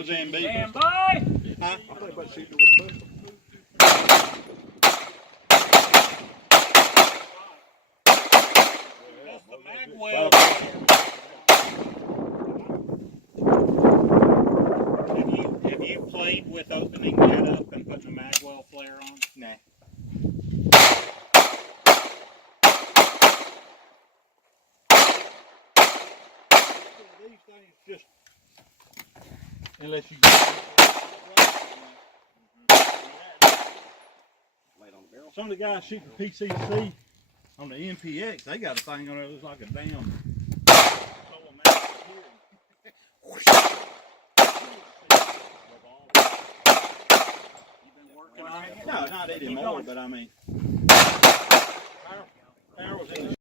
Stand by. Huh? I think about shooting with a pistol. That's the Magwell. Have you played with opening that up and putting a Magwell flare on? Nah. These things just, Unless you some of the guys shooting PCC on the MPX, they got a thing on there that looks like a damn Working on it? no, not anymore, but I mean, power was in the